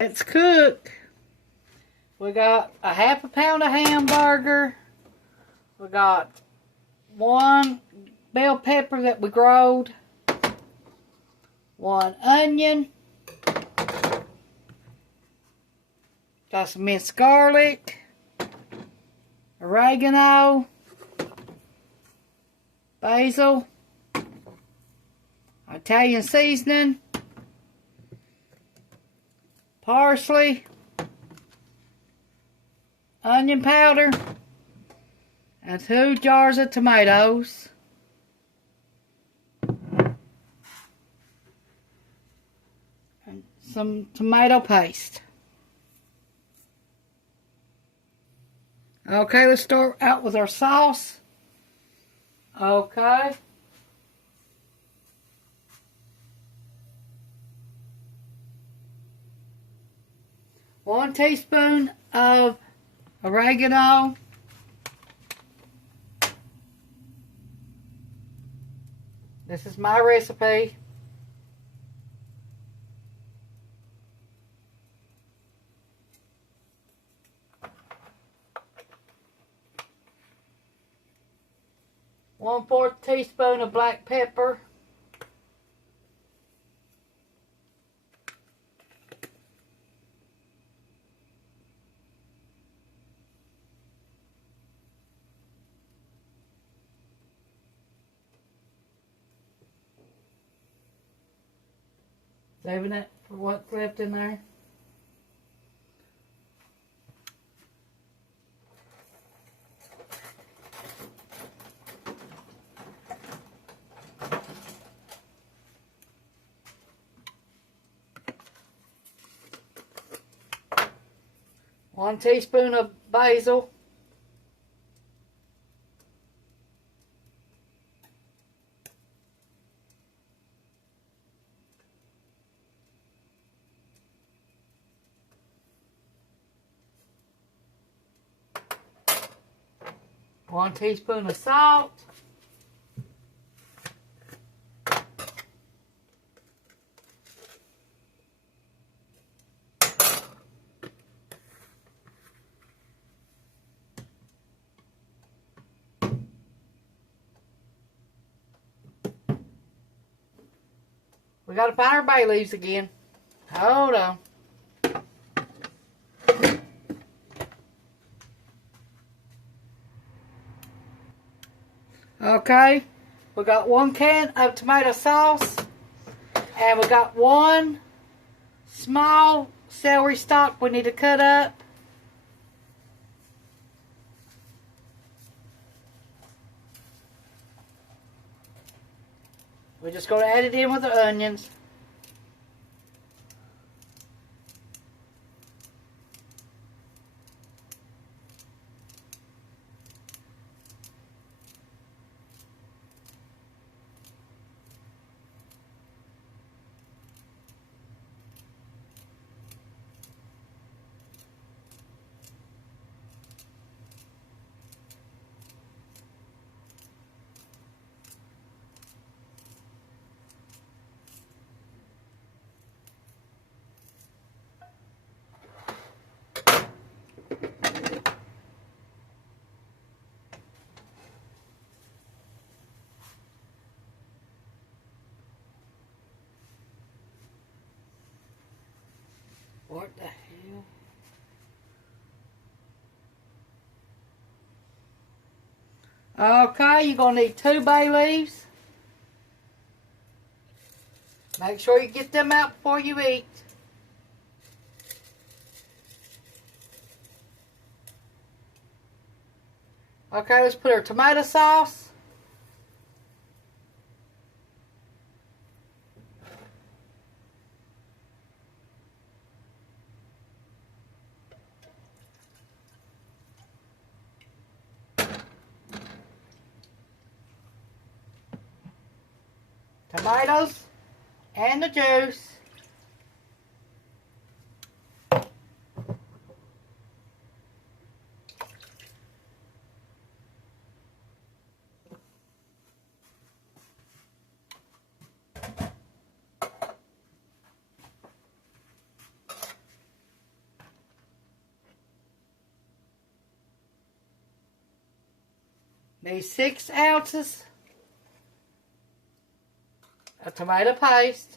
Let's cook. We got a half a pound of hamburger. We got one bell pepper that we growed. One onion. Got some minced garlic. Oregano. Basil. Italian seasoning. Parsley, onion powder, and 2 jars of tomatoes. And some tomato paste. Okay, let's start out with our sauce. Okay. One teaspoon of oregano. This is my recipe. One-4 teaspoon of black pepper. Saving it for what's left in there. One teaspoon of basil. One teaspoon of salt. We gotta find our bay leaves again. Hold on. Okay, we got 1 can of tomato sauce, and we got 1 small celery stalk we need to cut up. We're just going to add it in with the onions. What the hell? Okay, you're going to need 2 bay leaves. Make sure you get them out before you eat. Okay, let's put our tomato sauce. Tomatoes and the juice. need 6 ounces of tomato paste.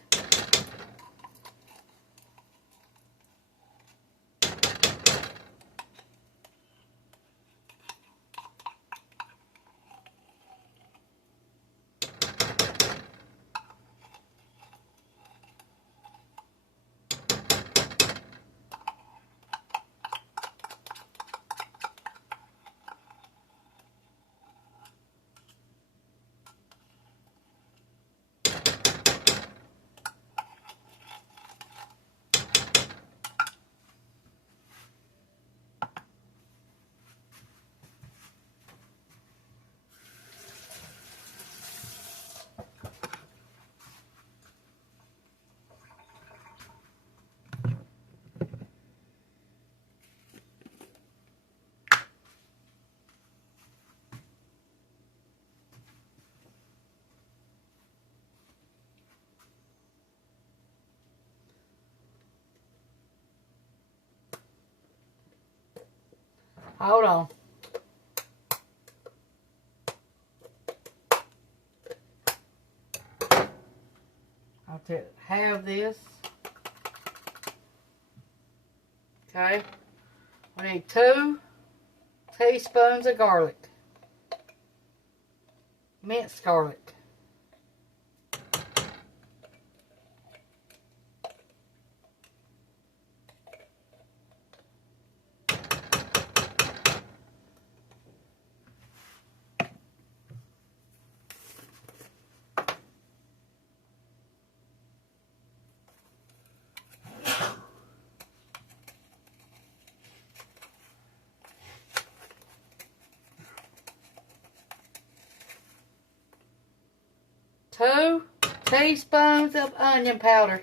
Hold on. I'll have this. Okay. We need 2 teaspoons of garlic. Minced garlic. Two teaspoons of onion powder.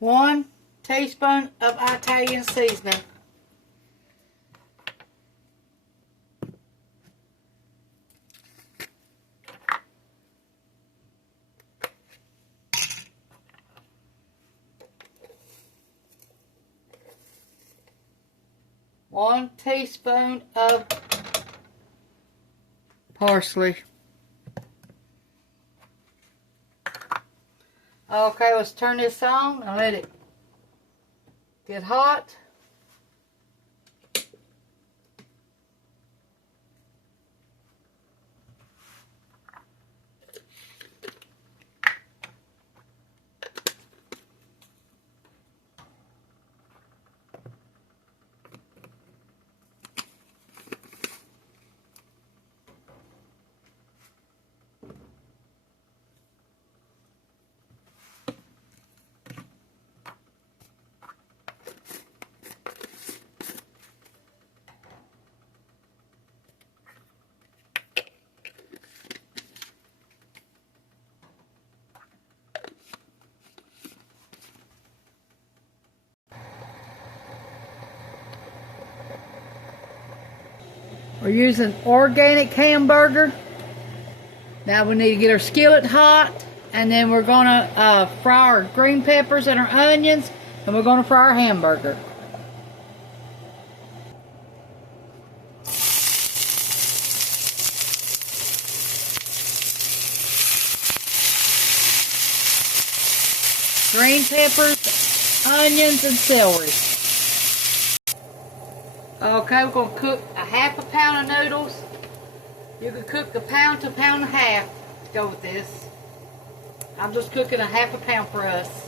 One teaspoon of Italian seasoning. One teaspoon of parsley. Okay, let's turn this on and let it get hot. We're using organic hamburger. Now we need to get our skillet hot, and then we're gonna fry our green peppers and our onions, and we're gonna fry our hamburger. Green peppers, onions, and celery. Okay, we're going to cook a half a pound of noodles. You can cook a pound to a pound and a half to go with this. I'm just cooking a half a pound for us.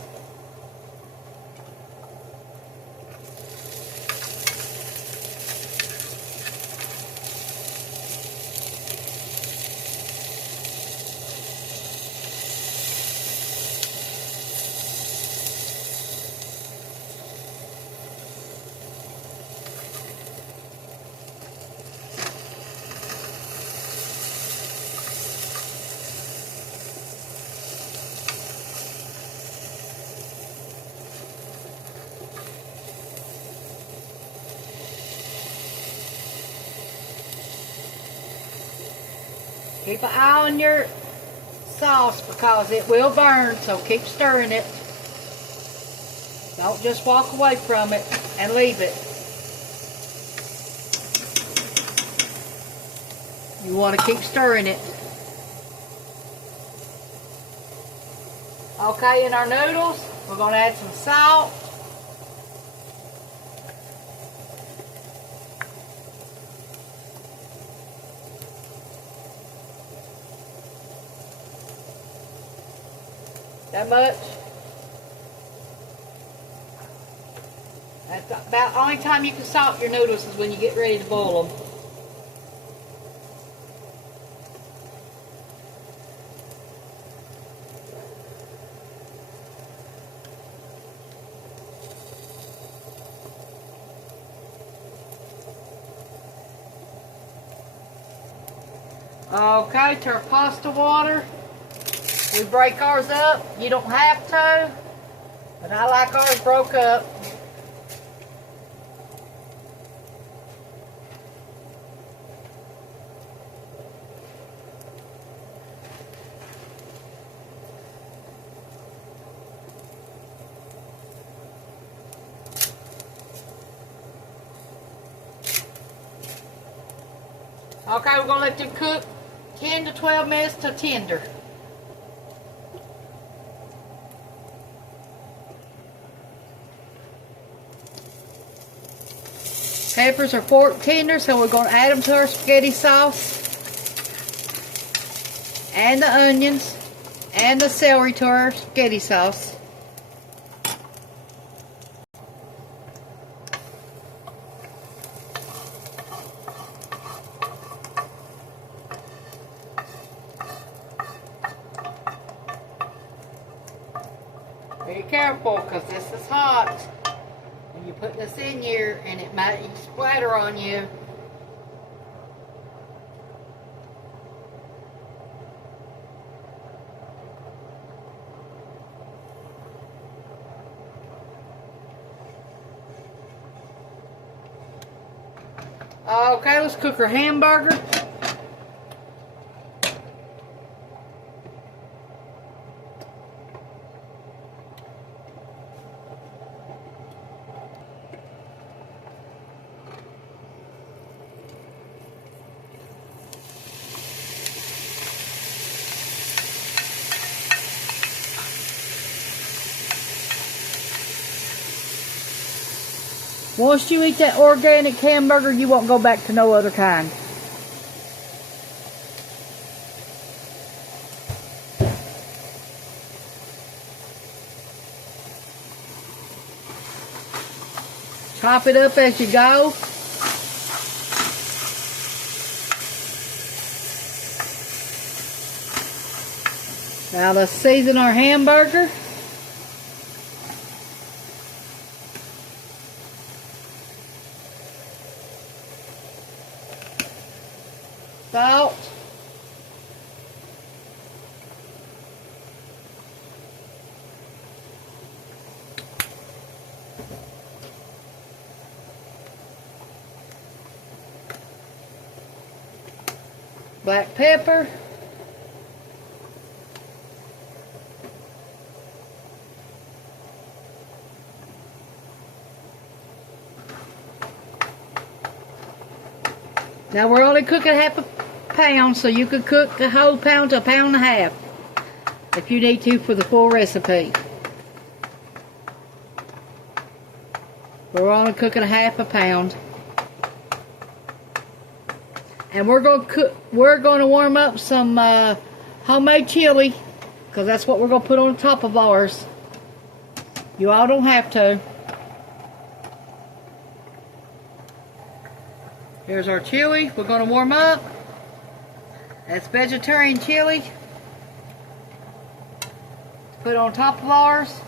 Keep an eye on your sauce because it will burn, so keep stirring it. Don't just walk away from it and leave it. You want to keep stirring it. Okay, in our noodles, we're going to add some salt. That much. That's about the only time you can salt your noodles is when you get ready to boil them. Okay, to our pasta water. We break ours up. You don't have to, but I like ours broke up. Okay, we're going to let them cook 10 to 12 minutes to tender. Peppers are fork tender, so we're going to add them to our spaghetti sauce. And the onions and the celery to our spaghetti sauce. Be careful because this is hot. When you put this in here and it might splatter on you. Okay, let's cook our hamburger. Once you eat that organic hamburger, you won't go back to no other kind. Chop it up as you go. Now let's season our hamburger. Salt. Black pepper. Now we're only cooking half a pound, so you could cook a whole pound to a pound and a half if you need to for the full recipe. We're only cooking a half a pound. And we're going to warm up some homemade chili, because that's what we're going to put on top of ours. You all don't have to. Here's our chili we're going to warm up. That's vegetarian chili. Put on top of ours.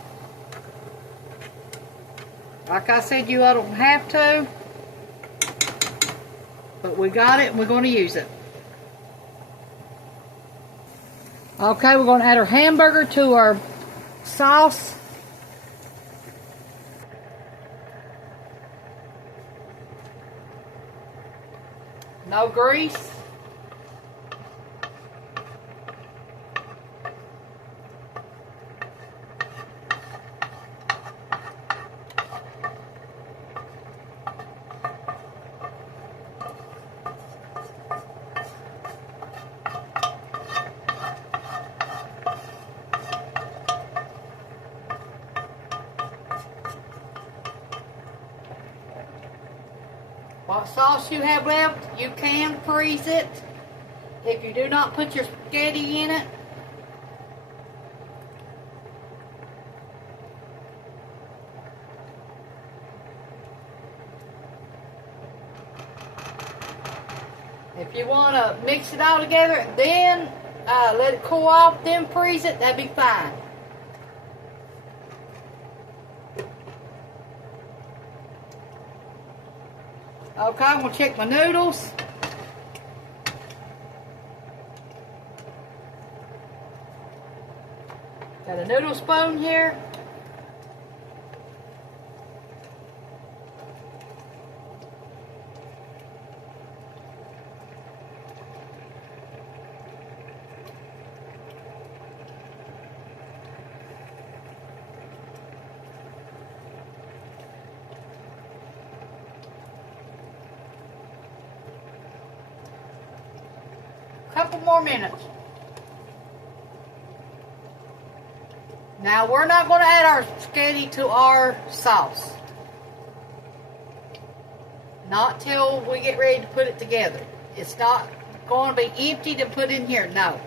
Like I said, you all don't have to. But we got it and we're going to use it. Okay, we're going to add our hamburger to our sauce. No grease. What sauce you have left, you can freeze it. If you do not put your spaghetti in it. If you want to mix it all together, then let it cool off, then freeze it, that'd be fine. Okay, I'm going to check my noodles. Got a noodle spoon here. Couple more minutes. Now we're not going to add our spaghetti to our sauce. Not till we get ready to put it together. It's not going to be empty to put in here, no.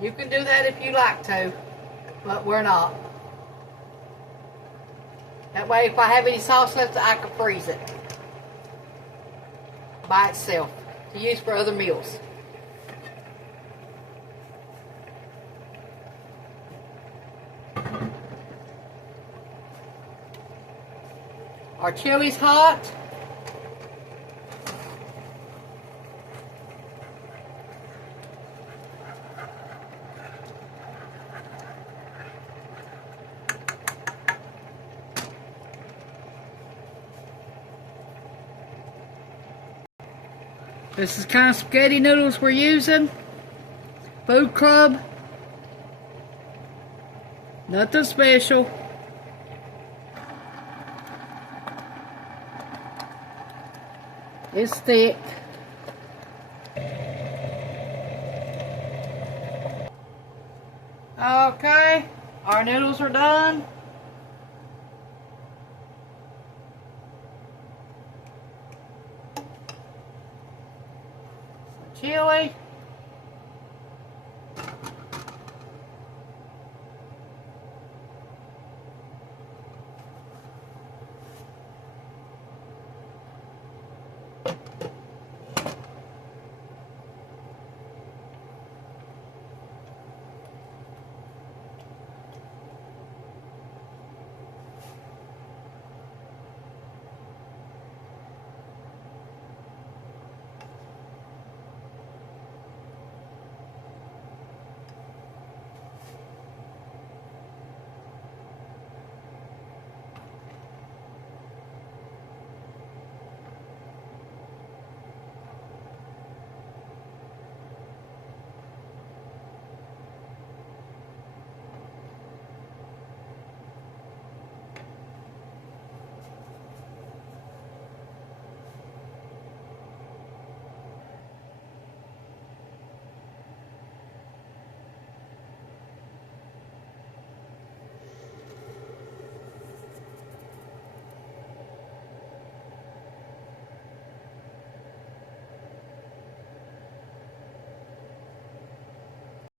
You can do that if you like to, but we're not. That way if I have any sauce left, I can freeze it by itself to use for other meals. Our chili's hot. This is kind of spaghetti noodles we're using. Food Club. Nothing special. It's thick. Okay, our noodles are done. Chili.